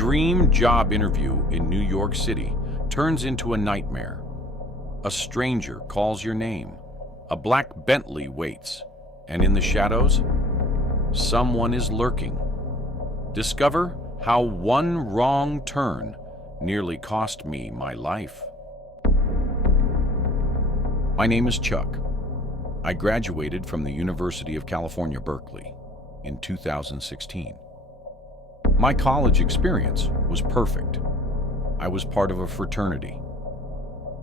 dream job interview in New York City turns into a nightmare. A stranger calls your name. A black Bentley waits, and in the shadows, someone is lurking. Discover how one wrong turn nearly cost me my life. My name is Chuck. I graduated from the University of California, Berkeley in 2016. My college experience was perfect. I was part of a fraternity.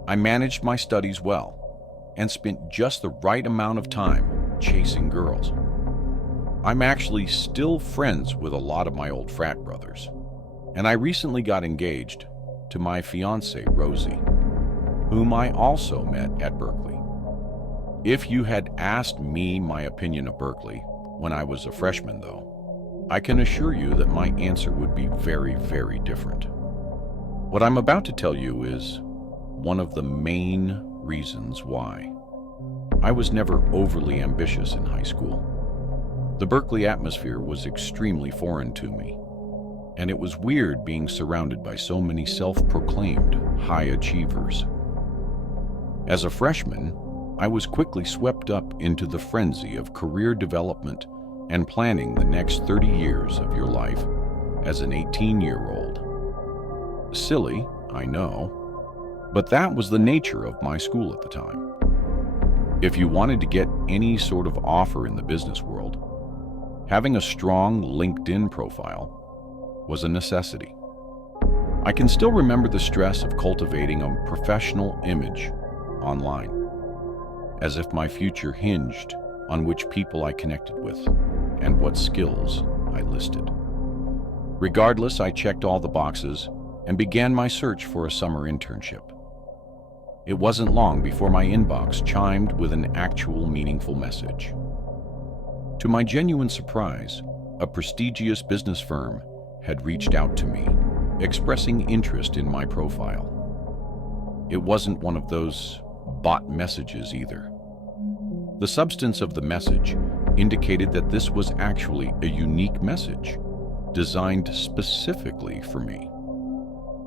I managed my studies well and spent just the right amount of time chasing girls. I'm actually still friends with a lot of my old frat brothers, and I recently got engaged to my fiancée, Rosie, whom I also met at Berkeley. If you had asked me my opinion of Berkeley when I was a freshman, though, I can assure you that my answer would be very, very different. What I'm about to tell you is one of the main reasons why. I was never overly ambitious in high school. The Berkeley atmosphere was extremely foreign to me, and it was weird being surrounded by so many self-proclaimed high achievers. As a freshman, I was quickly swept up into the frenzy of career development and planning the next 30 years of your life as an 18-year-old. Silly, I know, but that was the nature of my school at the time. If you wanted to get any sort of offer in the business world, having a strong LinkedIn profile was a necessity. I can still remember the stress of cultivating a professional image online, as if my future hinged on which people I connected with and what skills I listed. Regardless, I checked all the boxes and began my search for a summer internship. It wasn't long before my inbox chimed with an actual meaningful message. To my genuine surprise, a prestigious business firm had reached out to me, expressing interest in my profile. It wasn't one of those bot messages either. The substance of the message indicated that this was actually a unique message, designed specifically for me.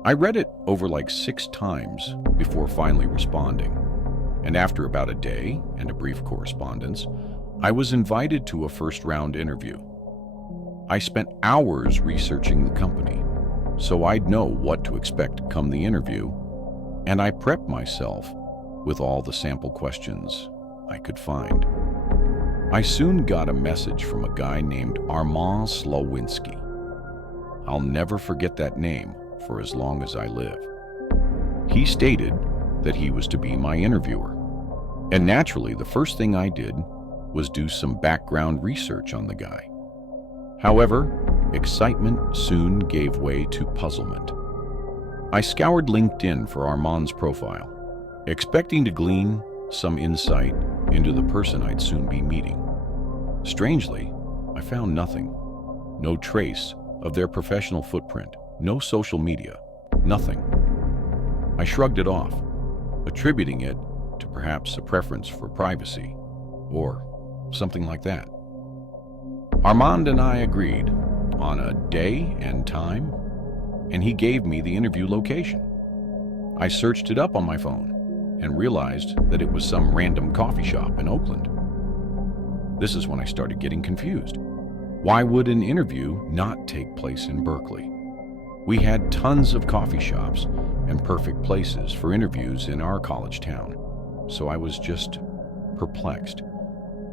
I read it over like 6 times before finally responding, and after about a day and a brief correspondence, I was invited to a first-round interview. I spent hours researching the company, so I'd know what to expect come the interview, and I prepped myself with all the sample questions I could find. I soon got a message from a guy named Armand Slowinski. I'll never forget that name for as long as I live. He stated that he was to be my interviewer, and naturally the first thing I did was do some background research on the guy. However, excitement soon gave way to puzzlement. I scoured LinkedIn for Armand's profile, expecting to glean some insight into the person I'd soon be meeting. Strangely, I found nothing. No trace of their professional footprint, no social media, nothing. I shrugged it off, attributing it to perhaps a preference for privacy, or something like that. Armand and I agreed on a day and time, and he gave me the interview location. I searched it up on my phone and realized that it was some random coffee shop in Oakland. This is when I started getting confused. Why would an interview not take place in Berkeley? We had tons of coffee shops and perfect places for interviews in our college town, so I was just perplexed.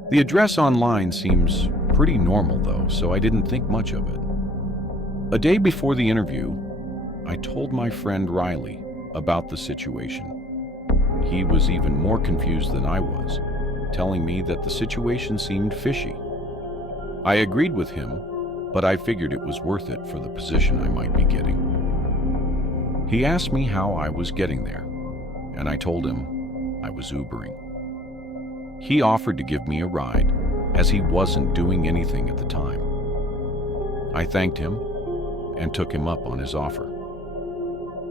The address online seems pretty normal though, so I didn't think much of it. A day before the interview, I told my friend Riley about the situation. He was even more confused than I was, telling me that the situation seemed fishy. I agreed with him, but I figured it was worth it for the position I might be getting. He asked me how I was getting there, and I told him I was Ubering. He offered to give me a ride, as he wasn't doing anything at the time. I thanked him and took him up on his offer.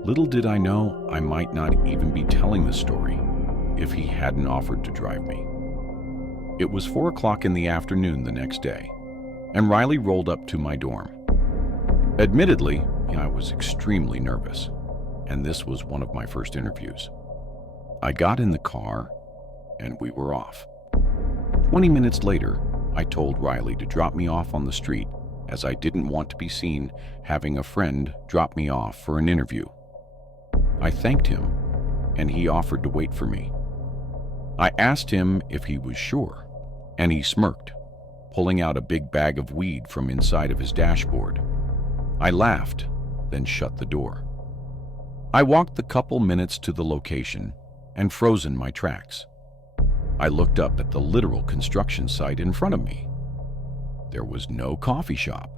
Little did I know I might not even be telling the story if he hadn't offered to drive me. It was 4 o'clock in the afternoon the next day, and Riley rolled up to my dorm. Admittedly, I was extremely nervous, and this was one of my first interviews. I got in the car, and we were off. 20 minutes later, I told Riley to drop me off on the street, as I didn't want to be seen having a friend drop me off for an interview. I thanked him, and he offered to wait for me. I asked him if he was sure, and he smirked, pulling out a big bag of weed from inside of his dashboard. I laughed, then shut the door. I walked the couple minutes to the location and froze in my tracks. I looked up at the literal construction site in front of me. There was no coffee shop.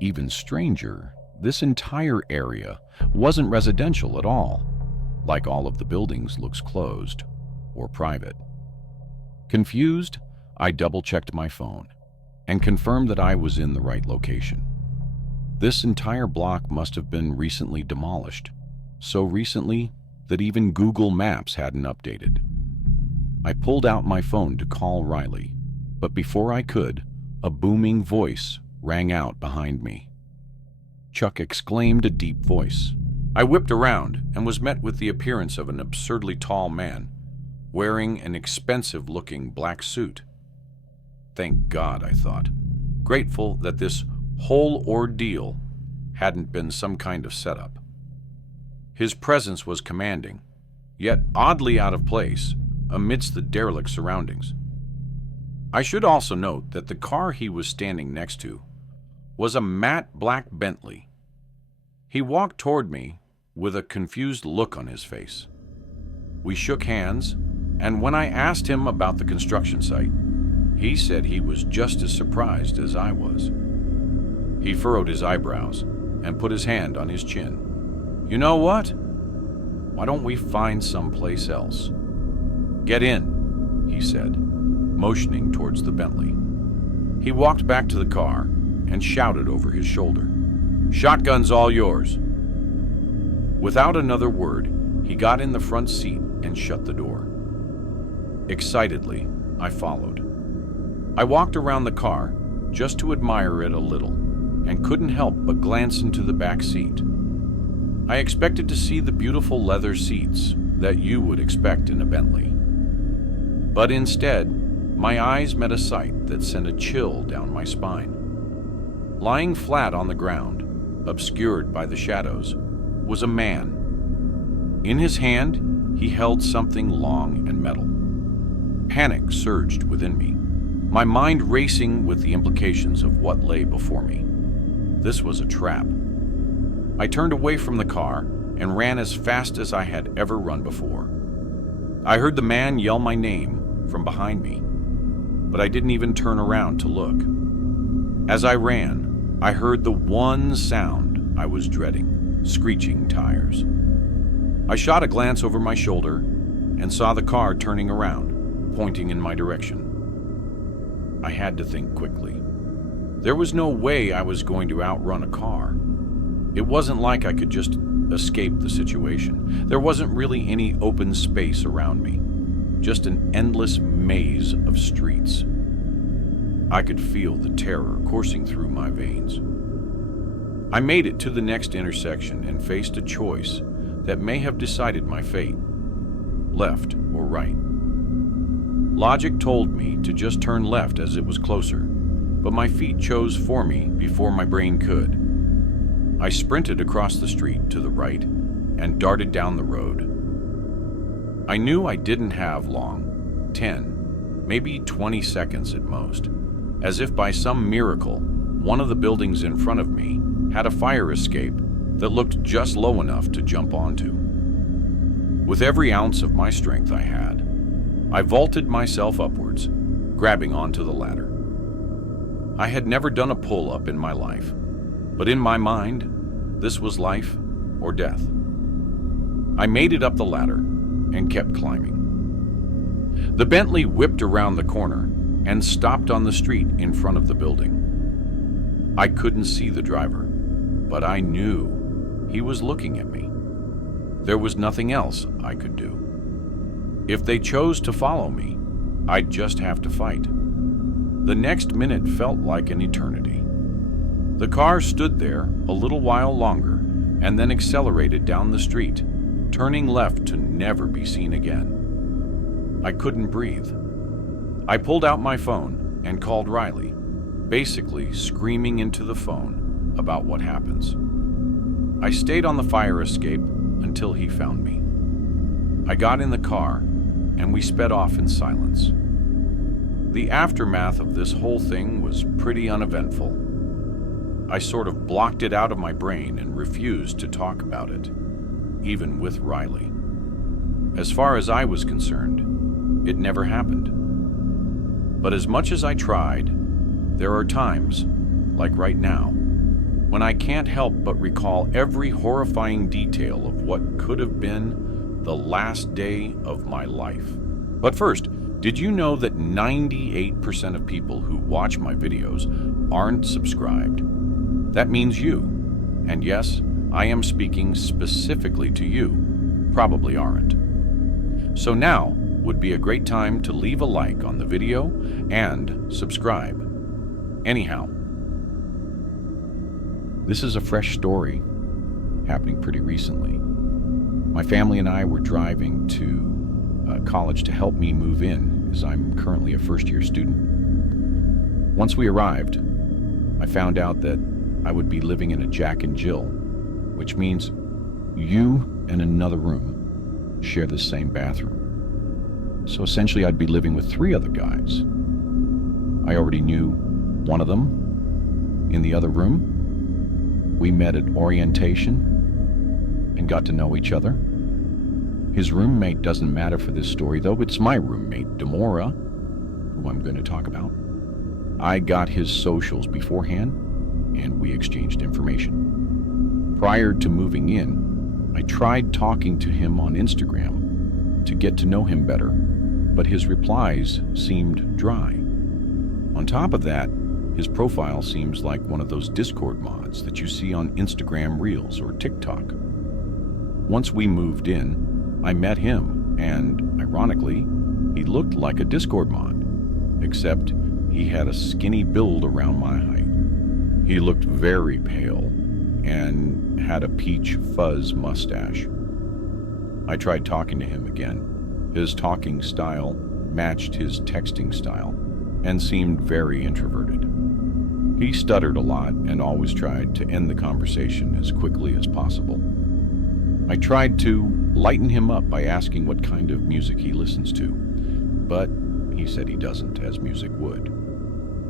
Even stranger, this entire area wasn't residential at all, like all of the buildings looks closed or private. Confused, I double-checked my phone and confirmed that I was in the right location. This entire block must have been recently demolished, so recently that even Google Maps hadn't updated. I pulled out my phone to call Riley, but before I could, a booming voice rang out behind me. Chuck exclaimed, a deep voice. I whipped around and was met with the appearance of an absurdly tall man, wearing an expensive-looking black suit. Thank God, I thought, grateful that this whole ordeal hadn't been some kind of setup. His presence was commanding, yet oddly out of place amidst the derelict surroundings. I should also note that the car he was standing next to was a matte black Bentley. He walked toward me with a confused look on his face. We shook hands, and when I asked him about the construction site, he said he was just as surprised as I was. He furrowed his eyebrows and put his hand on his chin. You know what? Why don't we find someplace else? Get in, he said, motioning towards the Bentley. He walked back to the car and shouted over his shoulder, "Shotgun's all yours." Without another word, he got in the front seat and shut the door. Excitedly, I followed. I walked around the car just to admire it a little and couldn't help but glance into the back seat. I expected to see the beautiful leather seats that you would expect in a Bentley. But instead, my eyes met a sight that sent a chill down my spine. Lying flat on the ground, obscured by the shadows, was a man. In his hand, he held something long and metal. Panic surged within me, my mind racing with the implications of what lay before me. This was a trap. I turned away from the car and ran as fast as I had ever run before. I heard the man yell my name from behind me, but I didn't even turn around to look. As I ran, I heard the one sound I was dreading, screeching tires. I shot a glance over my shoulder and saw the car turning around, pointing in my direction. I had to think quickly. There was no way I was going to outrun a car. It wasn't like I could just escape the situation. There wasn't really any open space around me, just an endless maze of streets. I could feel the terror coursing through my veins. I made it to the next intersection and faced a choice that may have decided my fate, left or right. Logic told me to just turn left as it was closer, but my feet chose for me before my brain could. I sprinted across the street to the right and darted down the road. I knew I didn't have long, 10, maybe 20 seconds at most, as if by some miracle, one of the buildings in front of me had a fire escape that looked just low enough to jump onto. With every ounce of my strength I had, I vaulted myself upwards, grabbing onto the ladder. I had never done a pull-up in my life, but in my mind, this was life or death. I made it up the ladder and kept climbing. The Bentley whipped around the corner and stopped on the street in front of the building. I couldn't see the driver, but I knew he was looking at me. There was nothing else I could do. If they chose to follow me, I'd just have to fight. The next minute felt like an eternity. The car stood there a little while longer and then accelerated down the street, turning left to never be seen again. I couldn't breathe. I pulled out my phone and called Riley, basically screaming into the phone about what happens. I stayed on the fire escape until he found me. I got in the car and we sped off in silence. The aftermath of this whole thing was pretty uneventful. I sort of blocked it out of my brain and refused to talk about it, even with Riley. As far as I was concerned, it never happened. But as much as I tried, there are times, like right now, when I can't help but recall every horrifying detail of what could have been the last day of my life. But first, did you know that 98% of people who watch my videos aren't subscribed? That means you. And yes, I am speaking specifically to you. Probably aren't. So now would be a great time to leave a like on the video and subscribe. Anyhow, this is a fresh story happening pretty recently. My family and I were driving to college to help me move in, as I'm currently a first-year student. Once we arrived, I found out that I would be living in a Jack and Jill, which means you and another room share the same bathroom. So essentially I'd be living with 3 other guys. I already knew one of them. In the other room, we met at orientation and got to know each other. His roommate doesn't matter for this story, though. It's my roommate, Demora, who I'm going to talk about. I got his socials beforehand, and we exchanged information. Prior to moving in, I tried talking to him on Instagram to get to know him better, but his replies seemed dry. On top of that, his profile seems like one of those Discord mods that you see on Instagram Reels or TikTok. Once we moved in, I met him, and ironically, he looked like a Discord mod, except he had a skinny build around my height. He looked very pale and had a peach fuzz mustache. I tried talking to him again. His talking style matched his texting style and seemed very introverted. He stuttered a lot and always tried to end the conversation as quickly as possible. I tried to lighten him up by asking what kind of music he listens to, but he said he doesn't, as music would.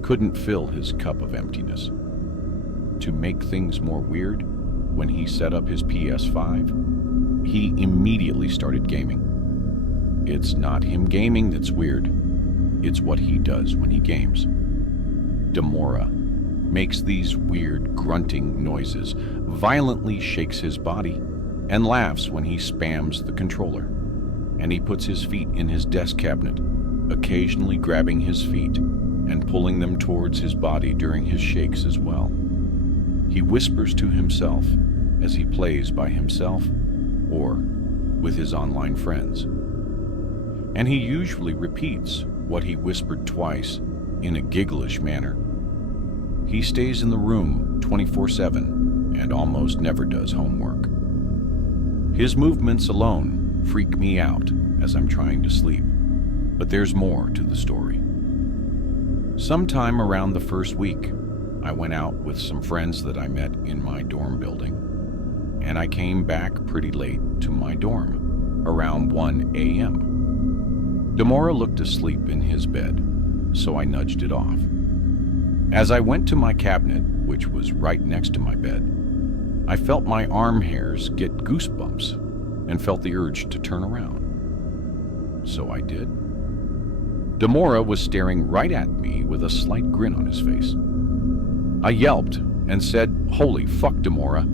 Couldn't fill his cup of emptiness. To make things more weird, when he set up his PS5, he immediately started gaming. It's not him gaming that's weird, it's what he does when he games. Demora makes these weird grunting noises, violently shakes his body, and laughs when he spams the controller. And he puts his feet in his desk cabinet, occasionally grabbing his feet and pulling them towards his body during his shakes as well. He whispers to himself as he plays by himself or with his online friends. And he usually repeats what he whispered twice in a gigglish manner. He stays in the room 24/7 and almost never does homework. His movements alone freak me out as I'm trying to sleep, but there's more to the story. Sometime around the first week, I went out with some friends that I met in my dorm building, and I came back pretty late to my dorm, around 1 a.m. Demora looked asleep in his bed, so I nudged it off. As I went to my cabinet, which was right next to my bed, I felt my arm hairs get goosebumps and felt the urge to turn around. So I did. Demora was staring right at me with a slight grin on his face. I yelped and said, "Holy fuck, Demora,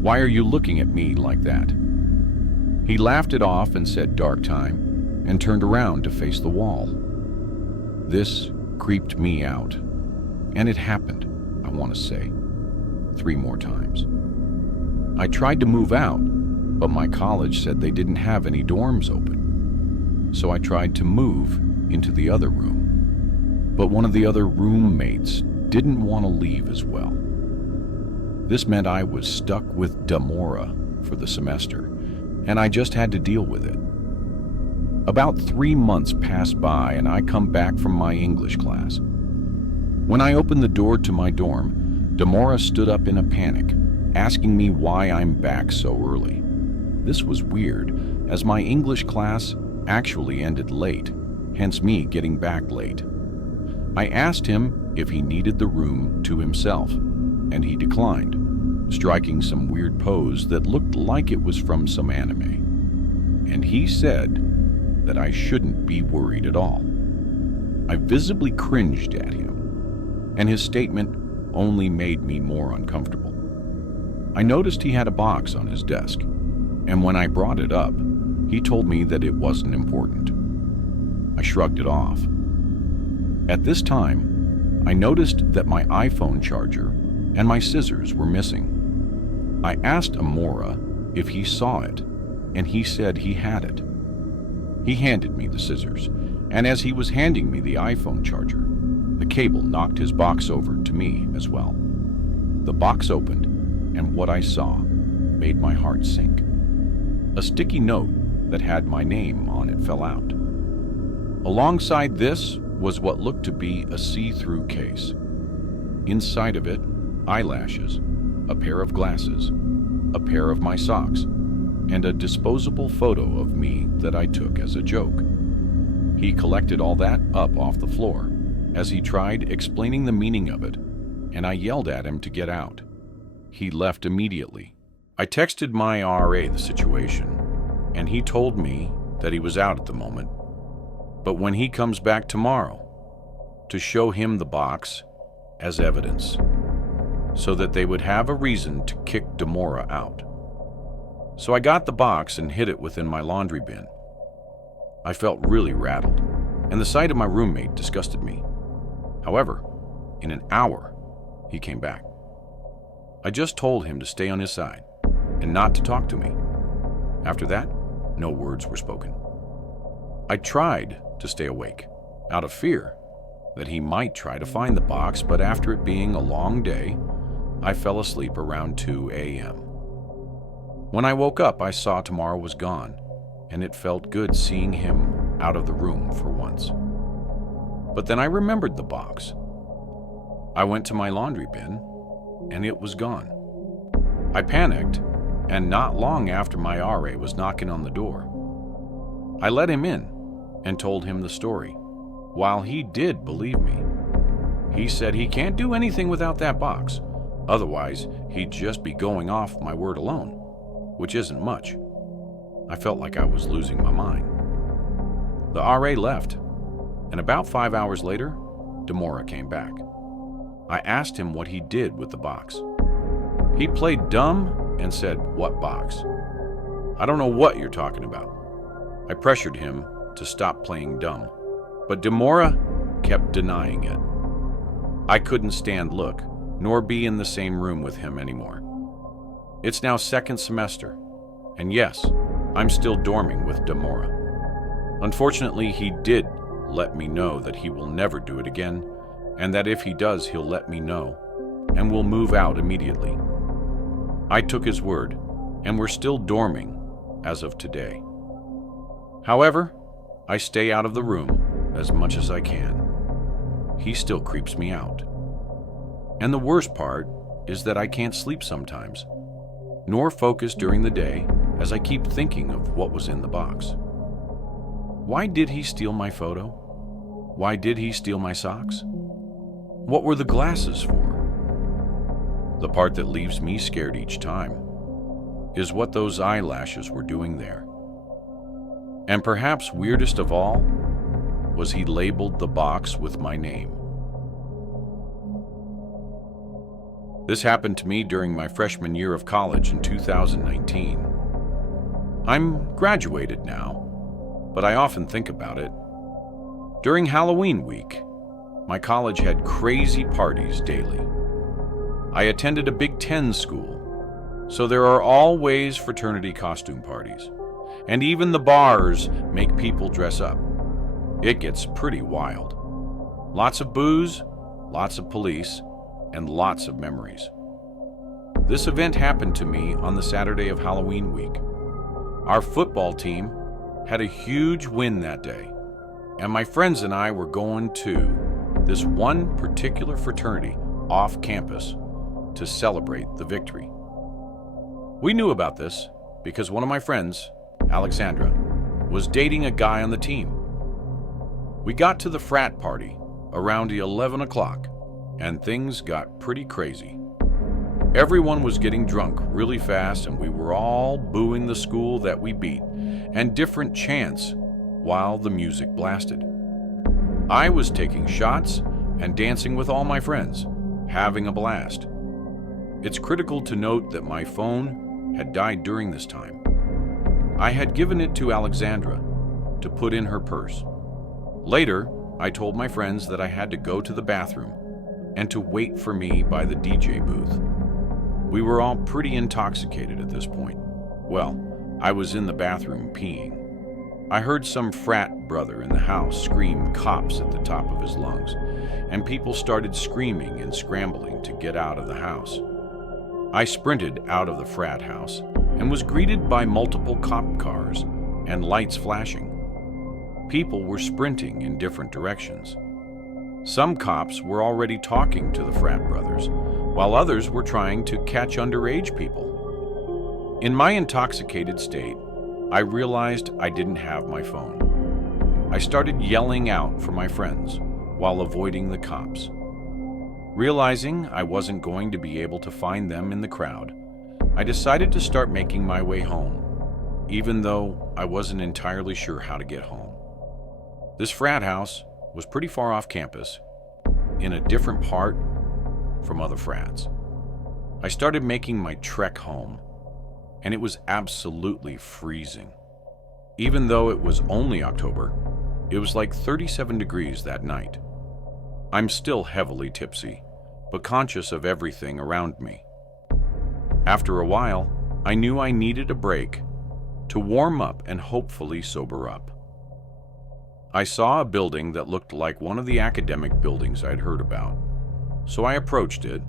why are you looking at me like that?" He laughed it off and said, "Dark time," and turned around to face the wall. This creeped me out, and it happened, I want to say, 3 more times. I tried to move out, but my college said they didn't have any dorms open. So I tried to move into the other room. But one of the other roommates didn't want to leave as well. This meant I was stuck with Demora for the semester, and I just had to deal with it. About 3 months passed by and I come back from my English class. When I opened the door to my dorm, Demora stood up in a panic, asking me why I'm back so early. This was weird, as my English class actually ended late, hence me getting back late. I asked him if he needed the room to himself, and he declined, striking some weird pose that looked like it was from some anime. And he said that I shouldn't be worried at all. I visibly cringed at him, and his statement only made me more uncomfortable. I noticed he had a box on his desk, and when I brought it up, he told me that it wasn't important. I shrugged it off. At this time, I noticed that my iPhone charger and my scissors were missing. I asked Amora if he saw it, and he said he had it. He handed me the scissors, and as he was handing me the iPhone charger, the cable knocked his box over to me as well. The box opened, and what I saw made my heart sink. A sticky note that had my name on it fell out. Alongside this was what looked to be a see-through case. Inside of it, eyelashes, a pair of glasses, a pair of my socks, and a disposable photo of me that I took as a joke. He collected all that up off the floor as he tried explaining the meaning of it, and I yelled at him to get out. He left immediately. I texted my RA the situation, and he told me that he was out at the moment, but when he comes back tomorrow, to show him the box as evidence, so that they would have a reason to kick Demora out. So I got the box and hid it within my laundry bin. I felt really rattled, and the sight of my roommate disgusted me. However, in an hour, he came back. I just told him to stay on his side and not to talk to me. After that, no words were spoken. I tried to stay awake, out of fear that he might try to find the box, but after it being a long day, I fell asleep around 2 a.m. When I woke up, I saw Demora was gone, and it felt good seeing him out of the room for once. But then I remembered the box. I went to my laundry bin, and it was gone. I panicked, and not long after my RA was knocking on the door. I let him in and told him the story. While he did believe me, he said he can't do anything without that box. Otherwise, he'd just be going off my word alone, which isn't much. I felt like I was losing my mind. The RA left, and about 5 hours later, Demora came back. I asked him what he did with the box. He played dumb and said, "What box? I don't know what you're talking about." I pressured him to stop playing dumb, but Demora kept denying it. I couldn't stand look, nor be in the same room with him anymore. It's now second semester, and yes, I'm still dorming with Demora. Unfortunately, he did let me know that he will never do it again, and that if he does, he'll let me know, and we'll move out immediately. I took his word, and we're still dorming as of today. However, I stay out of the room as much as I can. He still creeps me out. And the worst part is that I can't sleep sometimes, nor focus during the day as I keep thinking of what was in the box. Why did he steal my photo? Why did he steal my socks? What were the glasses for? The part that leaves me scared each time is what those eyelashes were doing there. And perhaps weirdest of all was he labeled the box with my name. This happened to me during my freshman year of college in 2019. I'm graduated now, but I often think about it. During Halloween week, my college had crazy parties daily. I attended a Big Ten school, so there are always fraternity costume parties, and even the bars make people dress up. It gets pretty wild. Lots of booze, lots of police, and lots of memories. This event happened to me on the Saturday of Halloween week. Our football team had a huge win that day, and my friends and I were going to this one particular fraternity off campus to celebrate the victory. We knew about this because one of my friends, Alexandra, was dating a guy on the team. We got to the frat party around 11 o'clock, and things got pretty crazy. Everyone was getting drunk really fast, and we were all booing the school that we beat and different chants while the music blasted. I was taking shots and dancing with all my friends, having a blast. It's critical to note that my phone had died during this time. I had given it to Alexandra to put in her purse. Later, I told my friends that I had to go to the bathroom and to wait for me by the DJ booth. We were all pretty intoxicated at this point. Well, I was in the bathroom peeing. I heard some frat brother in the house scream "cops" at the top of his lungs, and people started screaming and scrambling to get out of the house. I sprinted out of the frat house and was greeted by multiple cop cars and lights flashing. People were sprinting in different directions. Some cops were already talking to the frat brothers, while others were trying to catch underage people. In my intoxicated state, I realized I didn't have my phone. I started yelling out for my friends while avoiding the cops. Realizing I wasn't going to be able to find them in the crowd, I decided to start making my way home, even though I wasn't entirely sure how to get home. This frat house was pretty far off campus, in a different part from other frats. I started making my trek home, and it was absolutely freezing. Even though it was only October, it was like 37 degrees that night. I'm still heavily tipsy, but conscious of everything around me. After a while, I knew I needed a break to warm up and hopefully sober up. I saw a building that looked like one of the academic buildings I'd heard about, so I approached it,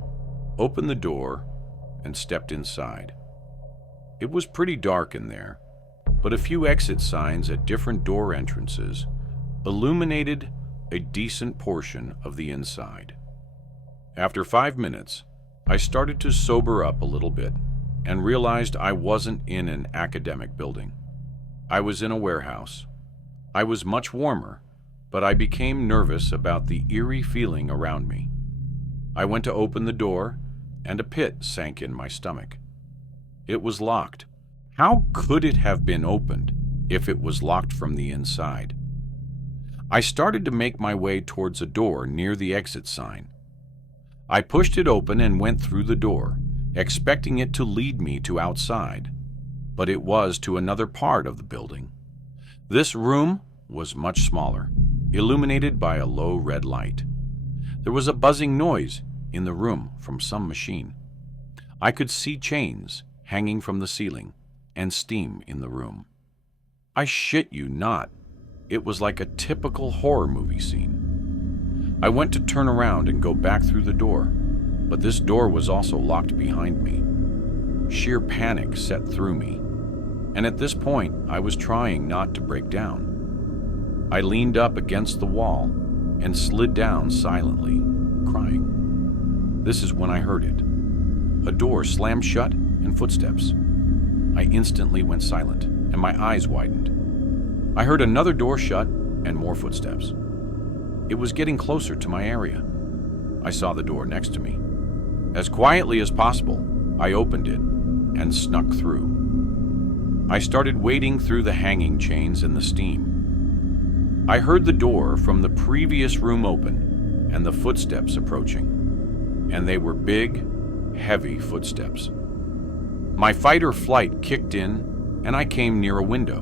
opened the door, and stepped inside. It was pretty dark in there, but a few exit signs at different door entrances illuminated a decent portion of the inside. After 5 minutes, I started to sober up a little bit and realized I wasn't in an academic building. I was in a warehouse. I was much warmer, but I became nervous about the eerie feeling around me. I went to open the door, and a pit sank in my stomach. It was locked. How could it have been opened if it was locked from the inside? I started to make my way towards a door near the exit sign. I pushed it open and went through the door, expecting it to lead me to outside, but it was to another part of the building. This room was much smaller, illuminated by a low red light. There was a buzzing noise in the room from some machine. I could see chains hanging from the ceiling and steam in the room. I shit you not, it was like a typical horror movie scene. I went to turn around and go back through the door, but this door was also locked behind me. Sheer panic set through me, and at this point I was trying not to break down. I leaned up against the wall and slid down silently, crying. This is when I heard it. A door slammed shut and footsteps. I instantly went silent, and my eyes widened. I heard another door shut and more footsteps. It was getting closer to my area. I saw the door next to me. As quietly as possible, I opened it and snuck through. I started wading through the hanging chains and the steam. I heard the door from the previous room open and the footsteps approaching, and they were big, heavy footsteps. My fight or flight kicked in, and I came near a window.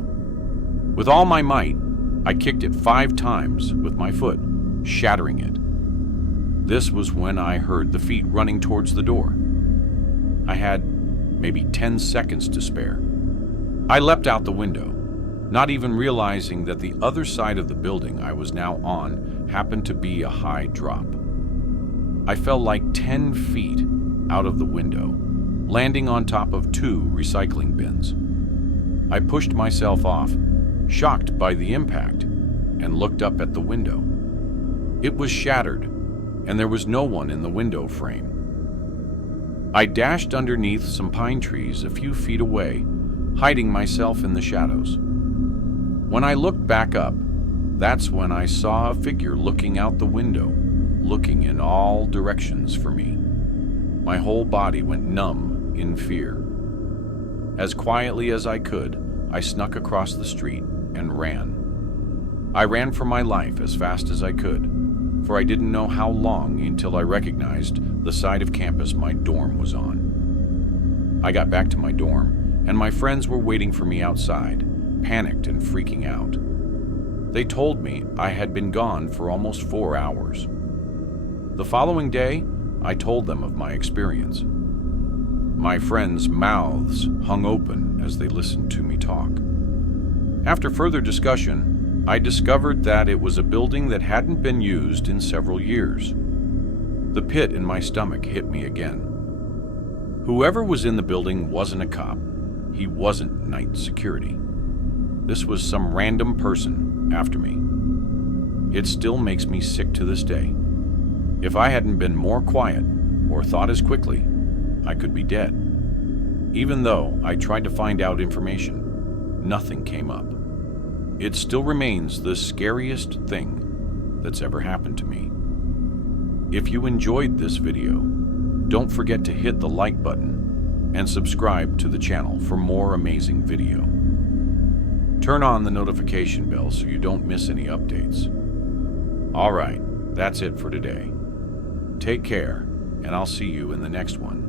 With all my might, I kicked it 5 times with my foot, shattering it. This was when I heard the feet running towards the door. I had maybe 10 seconds to spare. I leapt out the window, not even realizing that the other side of the building I was now on happened to be a high drop. I fell like 10 feet out of the window landing on top of 2 recycling bins. I pushed myself off, shocked by the impact, and looked up at the window. It was shattered, and there was no one in the window frame. I dashed underneath some pine trees a few feet away, hiding myself in the shadows. When I looked back up, that's when I saw a figure looking out the window, looking in all directions for me. My whole body went numb in fear. As quietly as I could, I snuck across the street and ran. I ran for my life as fast as I could, for I didn't know how long until I recognized the side of campus my dorm was on. I got back to my dorm, and my friends were waiting for me outside, panicked and freaking out. They told me I had been gone for almost 4 hours. The following day, I told them of my experience. My friends' mouths hung open as they listened to me talk. After further discussion, I discovered that it was a building that hadn't been used in several years. The pit in my stomach hit me again. Whoever was in the building wasn't a cop. He wasn't night security. This was some random person after me. It still makes me sick to this day. If I hadn't been more quiet or thought as quickly, I could be dead. Even though I tried to find out information, nothing came up. It still remains the scariest thing that's ever happened to me. If you enjoyed this video, don't forget to hit the like button and subscribe to the channel for more amazing video. Turn on the notification bell so you don't miss any updates. Alright, that's it for today. Take care, and I'll see you in the next one.